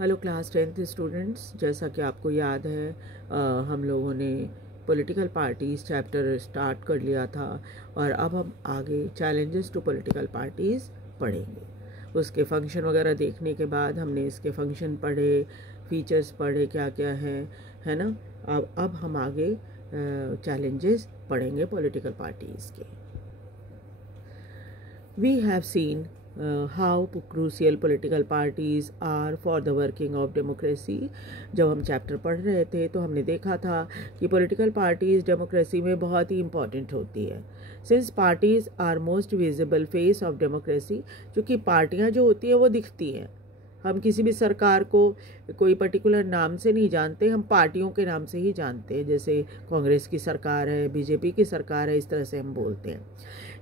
Hello class 10th students, जैसा कि आपको याद है हम लोगों ने पॉलिटिकल पार्टीज़ चैप्टर स्टार्ट कर लिया था और अब हम आगे चैलेंजेस टू पॉलिटिकल पार्टीज़ पढ़ेंगे। उसके फंक्शन वगैरह देखने के बाद हमने इसके फंक्शन पढ़े, फीचर्स पढ़े क्या क्या हैं, है ना। अब हम आगे चैलेंजेस पढ़ेंगे पॉलिटिकल पार्टीज़ के। We have seen how crucial political parties are for the working of democracy। जब हम चैप्टर पढ़ रहे थे तो हमने देखा था कि पॉलिटिकल पार्टीज़ डेमोक्रेसी में बहुत ही इम्पॉर्टेंट होती है। Since parties are most visible face of democracy, क्योंकि पार्टियां जो होती हैं वो दिखती हैं। हम किसी भी सरकार को कोई पर्टिकुलर नाम से नहीं जानते, हम पार्टियों के नाम से ही जानते हैं। जैसे कांग्रेस की सरकार है, बीजेपी की सरकार है, इस तरह से हम बोलते हैं।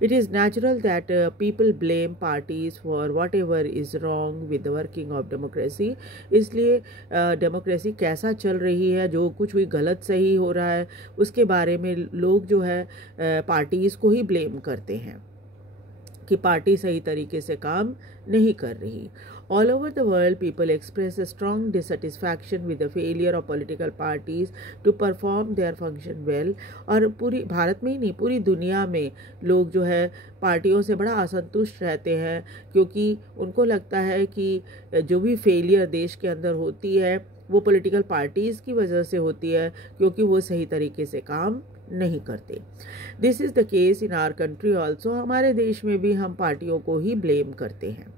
It is natural that people blame parties for what ever is wrong with the working of democracy. इसलिए डेमोक्रेसी कैसा चल रही है, जो कुछ भी गलत सही हो रहा है, उसके बारे में लोग जो है पार्टीज़ को ही ब्लेम करते हैं कि पार्टी सही तरीके से काम नहीं कर रही। All over the world, people express a strong dissatisfaction with the failure of political parties to perform their function well। और पूरी भारत में ही नहीं, पूरी दुनिया में लोग जो है पार्टियों से बड़ा असंतुष्ट रहते हैं, क्योंकि उनको लगता है कि जो भी फेलियर देश के अंदर होती है वो पॉलिटिकल पार्टीज़ की वजह से होती है, क्योंकि वो सही तरीके से काम नहीं करते। This is the case in our country also. हमारे देश में भी हम पार्टियों को ही ब्लेम करते हैं।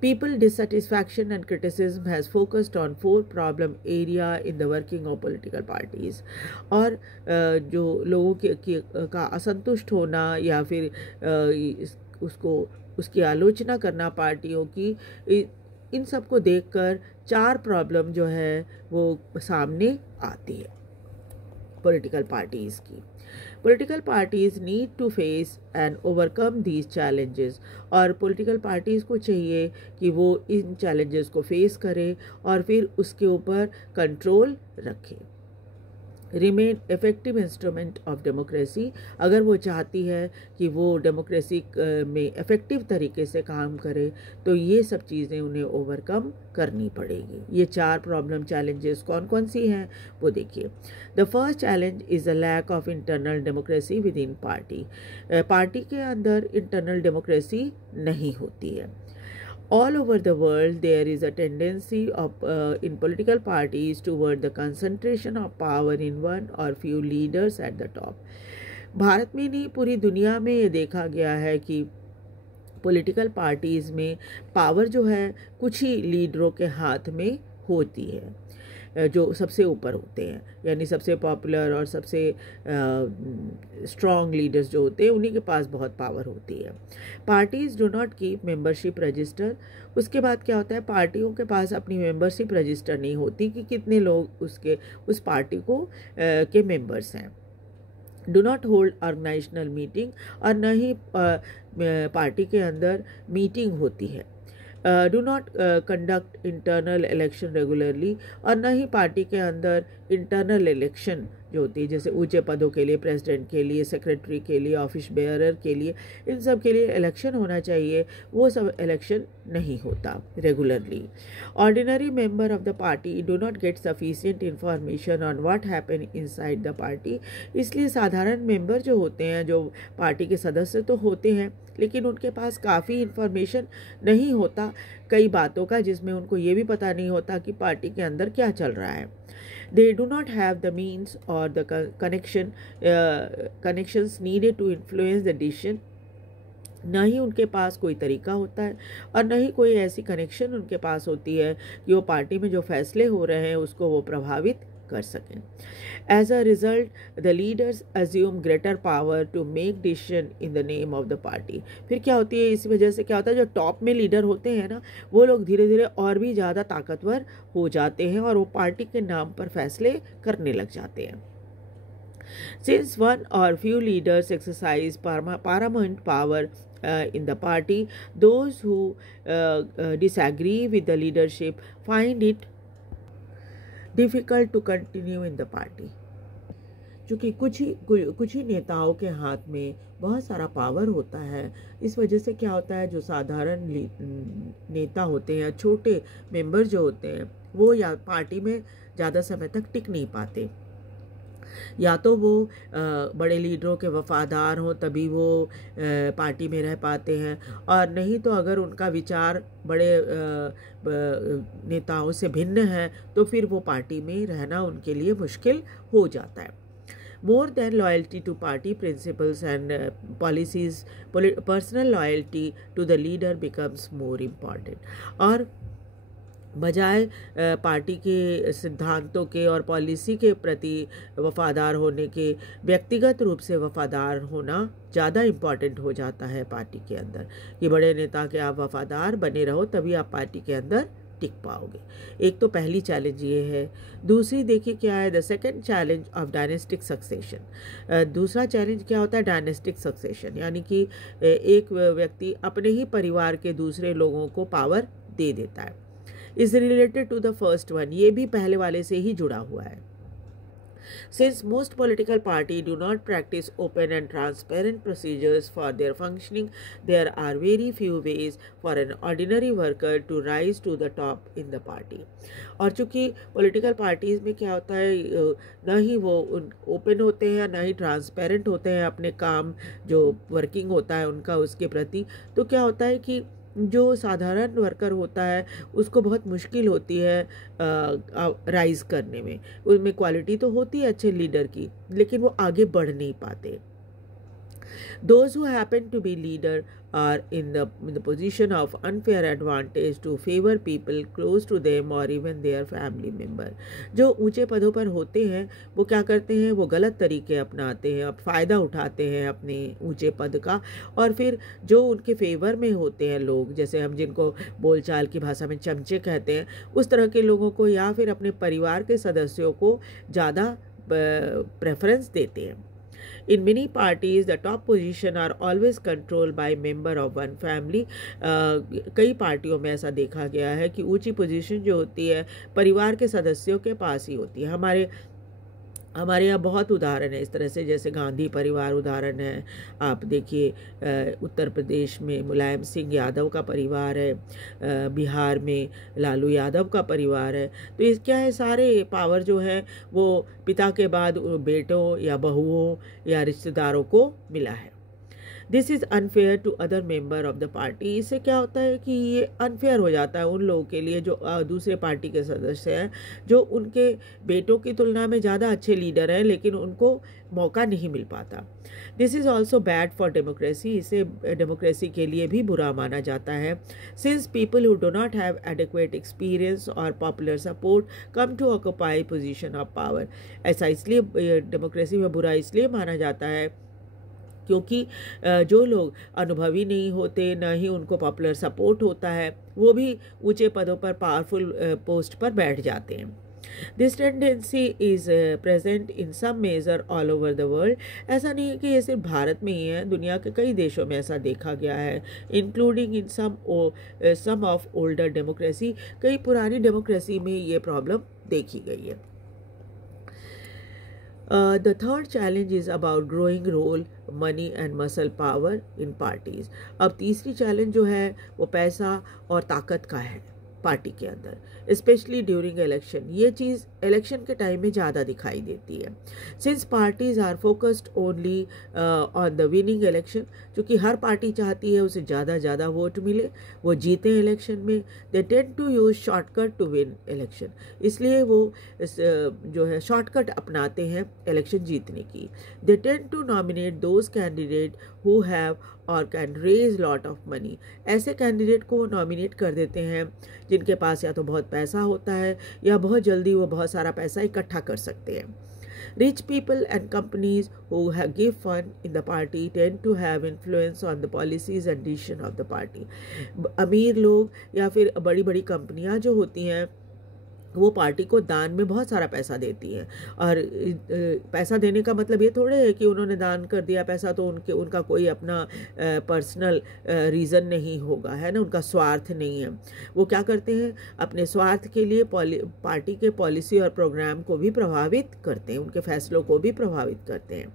People dissatisfaction and criticism has focused on 4 problem area in the working of political parties। और जो लोगों का असंतुष्ट होना या फिर उसकी आलोचना करना पार्टियों की, इन सब को देखकर 4 प्रॉब्लम जो है वो सामने आती है पॉलिटिकल पार्टीज़ की। Political parties need to face and overcome these challenges. और पॉलिटिकल पार्टीज़ को चाहिए कि वो इन चैलेंजेस को फेस करे और फिर उसके ऊपर कंट्रोल रखे। Remain effective instrument of democracy. अगर वो चाहती है कि वो डेमोक्रेसी में इफ़ेक्टिव तरीके से काम करे तो ये सब चीज़ें उन्हें ओवरकम करनी पड़ेगी। ये 4 प्रॉब्लम चैलेंजेस कौन कौन सी हैं वो देखिए। The first challenge is a lack of internal democracy within party. Party के अंदर इंटरनल डेमोक्रेसी नहीं होती है। All over the world, there is a tendency of in political parties toward the concentration of power in one or few leaders at the top। Bharat में नहीं, पूरी दुनिया में ये देखा गया है कि पॉलिटिकल पार्टीज़ में पावर जो है कुछ ही लीडरों के हाथ में होती है, जो सबसे ऊपर होते हैं, यानी सबसे पॉपुलर और सबसे स्ट्रॉन्ग लीडर्स जो होते हैं उन्हीं के पास बहुत पावर होती है। Parties do not keep membership register. उसके बाद क्या होता है, पार्टियों के पास अपनी मेंबरशिप रजिस्टर नहीं होती कि कितने लोग उस पार्टी को के मेंबर्स हैं। Do not hold organisational meeting, और न ही पार्टी के अंदर मीटिंग होती है। Do not conduct internal election regularly, और न ही पार्टी के अंदर इंटरनल इलेक्शन जो होती है, जैसे ऊंचे पदों के लिए, प्रेसिडेंट के लिए, सेक्रेटरी के लिए, ऑफिस बेयरर के लिए, इन सब के लिए इलेक्शन होना चाहिए, वो सब इलेक्शन नहीं होता regularly. Ordinary member of the party do not gate sufficient information on what happen inside the party. इसलिए साधारण मेंबर जो होते हैं, जो पार्टी के सदस्य तो होते हैं, लेकिन उनके पास काफ़ी इन्फॉर्मेशन नहीं होता कई बातों का, जिसमें उनको ये भी पता नहीं होता कि पार्टी के अंदर क्या चल रहा है। They do not have the means or the connections needed to influence the decision। न ही उनके पास कोई तरीका होता है और न ही कोई ऐसी कनेक्शन उनके पास होती है कि वो पार्टी में जो फैसले हो रहे हैं उसको वो प्रभावित कर सकें। As a result the leaders assume greater power to make decision in the name of the party. फिर क्या होती है, इस वजह से क्या होता है, जो टॉप में लीडर होते हैं ना, वो लोग धीरे धीरे और भी ज़्यादा ताकतवर हो जाते हैं और वो पार्टी के नाम पर फैसले करने लग जाते हैं। Since one or few leaders exercise paramount power in the party, those who disagree with the leadership find it difficult to continue in the party। क्योंकि कुछ ही नेताओं के हाथ में बहुत सारा पावर होता है। इस वजह से क्या होता है, जो साधारण नेता होते हैं, छोटे मेंबर जो होते हैं, वो या पार्टी में ज़्यादा समय तक टिक नहीं पाते। या तो वो बड़े लीडरों के वफादार हों तभी वो पार्टी में रह पाते हैं, और नहीं तो अगर उनका विचार बड़े नेताओं से भिन्न है तो फिर वो पार्टी में रहना उनके लिए मुश्किल हो जाता है। More than loyalty to party principles and policies, personal loyalty to the leader becomes more important. और बजाय पार्टी के सिद्धांतों के और पॉलिसी के प्रति वफादार होने के, व्यक्तिगत रूप से वफादार होना ज़्यादा इम्पॉर्टेंट हो जाता है पार्टी के अंदर, कि बड़े नेता के आप वफादार बने रहो तभी आप पार्टी के अंदर टिक पाओगे। एक तो पहली चैलेंज ये है। दूसरी देखिए क्या है, the second challenge of dynastic succession. दूसरा चैलेंज क्या होता है, डायनेस्टिक सक्सेशन, यानी कि एक व्यक्ति अपने ही परिवार के दूसरे लोगों को पावर दे देता है। Is related to the first one, ये भी पहले वाले से ही जुड़ा हुआ है। Since most political parties do not practice open and transparent procedures for their functioning, there are very few ways for an ordinary worker to rise to the top in the party. और चूँकि political parties में क्या होता है, ना ही वो open होते हैं ना ही ट्रांसपेरेंट होते हैं अपने काम जो वर्किंग होता है उनका उसके प्रति, तो क्या होता है कि जो साधारण वर्कर होता है उसको बहुत मुश्किल होती है राइज करने में। उनमें क्वालिटी तो होती है अच्छे लीडर की, लेकिन वो आगे बढ़ नहीं पाते। Those who happen to be leader are in the position of unfair advantage to favor people close to them or even their family member. जो ऊंचे पदों पर होते हैं वो क्या करते हैं, वो गलत तरीके अपनाते हैं, फ़ायदा उठाते हैं अपने ऊंचे पद का, और फिर जो उनके फेवर में होते हैं लोग, जैसे हम जिनको बोलचाल की भाषा में चमचे कहते हैं, उस तरह के लोगों को या फिर अपने परिवार के सदस्यों को ज़्यादा प्रेफरेंस देते हैं। In many parties, the top position are always controlled by member of one family. कई पार्टियों में ऐसा देखा गया है कि ऊंची पोजीशन जो होती है परिवार के सदस्यों के पास ही होती है। हमारे यहाँ बहुत उदाहरण है इस तरह से, जैसे गांधी परिवार उदाहरण है। आप देखिए उत्तर प्रदेश में मुलायम सिंह यादव का परिवार है, बिहार में लालू यादव का परिवार है। तो इस क्या है, सारे पावर जो है वो पिता के बाद बेटों या बहुओं या रिश्तेदारों को मिला है। This is unfair to other member of the party. इससे क्या होता है कि ये अनफेयर हो जाता है उन लोगों के लिए जो दूसरे पार्टी के सदस्य हैं, जो उनके बेटों की तुलना में ज़्यादा अच्छे लीडर हैं लेकिन उनको मौका नहीं मिल पाता। This is also bad for democracy. इसे डेमोक्रेसी के लिए भी बुरा माना जाता है। Since people who do not have adequate experience और popular support come to occupy position of power. ऐसा इसलिए डेमोक्रेसी में बुरा इसलिए माना जाता है क्योंकि जो लोग अनुभवी नहीं होते, ना ही उनको पॉपुलर सपोर्ट होता है, वो भी ऊंचे पदों पर पावरफुल पोस्ट पर बैठ जाते हैं। This tendency is present in some major all over the world. ऐसा नहीं है कि ये सिर्फ भारत में ही है, दुनिया के कई देशों में ऐसा देखा गया है, including in some of older democracy. कई पुरानी डेमोक्रेसी में ये प्रॉब्लम देखी गई है। The third challenge is about growing role, money and muscle power in parties. अब तीसरी चैलेंज जो है वो पैसा और ताकत का है पार्टी के अंदर, स्पेशली ड्यूरिंग इलेक्शन। ये चीज़ इलेक्शन के टाइम में ज़्यादा दिखाई देती है। Since parties are focused only on the winning election, क्योंकि हर पार्टी चाहती है उसे ज़्यादा वोट मिले, वो जीते इलेक्शन में। They tend to use shortcut to win election, इसलिए वो जो है शॉर्टकट अपनाते हैं इलेक्शन जीतने की। They tend to nominate those candidate who have और can raise lot of money. ऐसे कैंडिडेट को वो नॉमिनेट कर देते हैं जिनके पास या तो बहुत पैसा होता है या बहुत जल्दी वो बहुत सारा पैसा इकट्ठा कर सकते हैं। Rich people and companies who give fund in the party tend to have influence on the policies and decision of the party. अमीर लोग या फिर बड़ी बड़ी कंपनियां जो होती हैं वो पार्टी को दान में बहुत सारा पैसा देती है। और पैसा देने का मतलब ये थोड़े है कि उन्होंने दान कर दिया पैसा तो उनका कोई अपना पर्सनल रीज़न नहीं होगा, है ना, उनका स्वार्थ नहीं है। वो क्या करते हैं, अपने स्वार्थ के लिए पार्टी के पॉलिसी और प्रोग्राम को भी प्रभावित करते हैं, उनके फैसलों को भी प्रभावित करते हैं,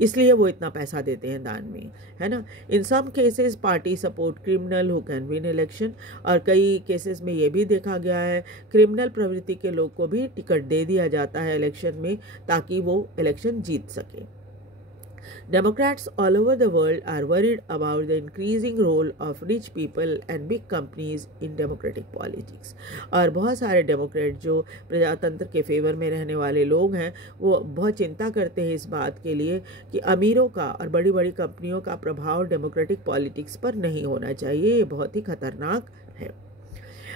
इसलिए वो इतना पैसा देते हैं दान में, है ना। In some cases party support criminal who can win election, और कई केसेस में ये भी देखा गया है क्रिमिनल प्रवृत्ति के लोग को भी टिकट दे दिया जाता है इलेक्शन में ताकि वो इलेक्शन जीत सके। Democrats all over the world are worried about the increasing role of rich people and big companies in democratic politics. और बहुत सारे डेमोक्रेट जो प्रजातंत्र के फेवर में रहने वाले लोग हैं वो बहुत चिंता करते हैं इस बात के लिए कि अमीरों का और बड़ी बड़ी कंपनियों का प्रभाव डेमोक्रेटिक पॉलिटिक्स पर नहीं होना चाहिए, ये बहुत ही खतरनाक है।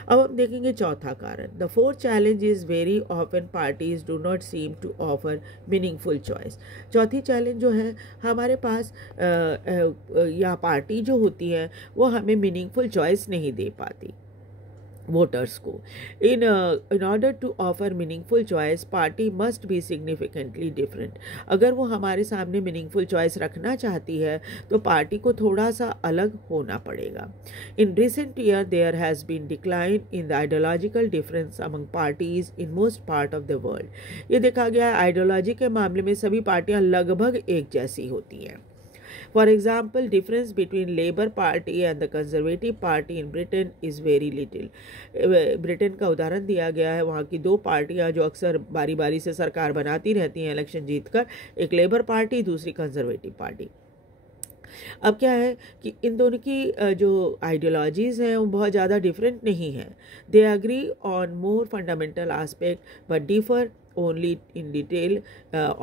अब हम देखेंगे चौथा कारण, the fourth challenge is very often parties do not seem to offer meaningful choice. चौथी चैलेंज जो है हमारे पास या पार्टी जो होती है वो हमें मीनिंगफुल चॉइस नहीं दे पाती वोटर्स को। In order to offer meaningful choice party must be significantly different. अगर वो हमारे सामने मीनिंगफुल चॉइस रखना चाहती है तो पार्टी को थोड़ा सा अलग होना पड़ेगा। In recent year there has been decline in the ideological difference among parties in most part of the world. ये देखा गया है आइडियोलॉजी के मामले में सभी पार्टियां लगभग एक जैसी होती हैं। For example, difference between Labour Party and the Conservative Party in Britain is very little. Britain का उदाहरण दिया गया है, वहाँ की दो पार्टियाँ जो अक्सर बारी बारी से सरकार बनाती रहती हैं इलेक्शन जीतकर, एक लेबर पार्टी दूसरी कंजर्वेटिव पार्टी। अब क्या है कि इन दोनों की जो आइडियोलॉजीज़ हैं वो बहुत ज़्यादा डिफरेंट नहीं हैं। They agree on more fundamental aspect but differ only in detail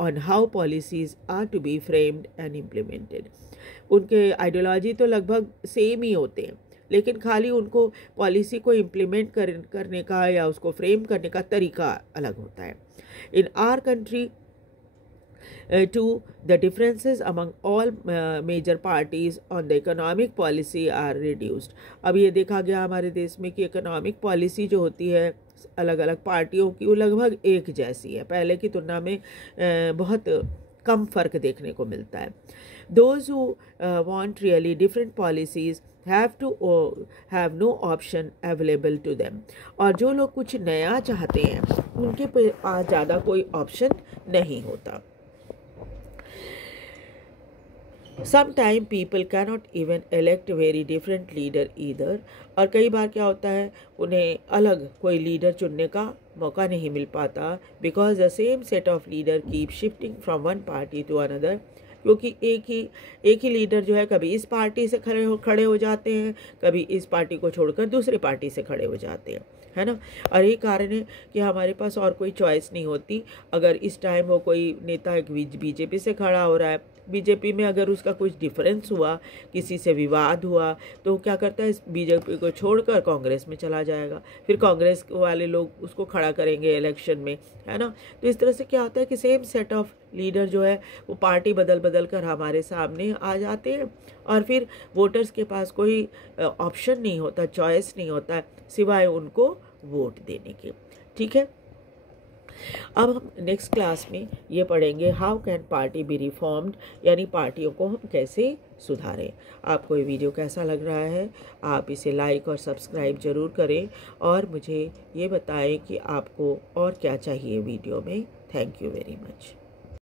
on how policies are to be framed and implemented. उनके आइडियोलॉजी तो लगभग सेम ही होते हैं लेकिन खाली उनको पॉलिसी को इम्प्लीमेंट करने का या उसको फ्रेम करने का तरीका अलग होता है। In our country too, the differences among all major parties on the economic policy are reduced. अब ये देखा गया हमारे देश में कि इकोनॉमिक पॉलिसी जो होती है अलग अलग पार्टियों की वो लगभग एक जैसी है, पहले की तुलना में बहुत कम फ़र्क देखने को मिलता है। Those who want really different policies have to have no option available to them. और जो लोग कुछ नया चाहते हैं उनके पास ज़्यादा कोई ऑप्शन नहीं होता। Sometimes people cannot even elect very different leader either. और कई बार क्या होता है उन्हें अलग कोई लीडर चुनने का मौका नहीं मिल पाता because the same set of leader keep shifting from one party to another. क्योंकि एक ही लीडर जो है कभी इस पार्टी से खड़े हो जाते हैं, कभी इस पार्टी को छोड़कर दूसरी पार्टी से खड़े हो जाते हैं, है ना। और यही कारण है कि हमारे पास और कोई चॉइस नहीं होती। अगर इस टाइम वो कोई नेता बीजेपी से खड़ा हो रहा है, बीजेपी में अगर उसका कुछ डिफरेंस हुआ, किसी से विवाद हुआ, तो क्या करता है, इस बीजेपी को छोड़कर कांग्रेस में चला जाएगा, फिर कांग्रेस वाले लोग उसको खड़ा करेंगे इलेक्शन में, है ना। तो इस तरह से क्या होता है कि सेम सेट ऑफ लीडर जो है वो पार्टी बदल बदल कर हमारे सामने आ जाते हैं और फिर वोटर्स के पास कोई ऑप्शन नहीं होता, चॉइस नहीं होता सिवाय उनको वोट देने के। ठीक है, अब हम नेक्स्ट क्लास में ये पढ़ेंगे how can party B reformed, यानी पार्टियों को हम कैसे सुधारें। आपको ये वीडियो कैसा लग रहा है, आप इसे लाइक और सब्सक्राइब ज़रूर करें और मुझे ये बताएं कि आपको और क्या चाहिए वीडियो में। Thank you very much.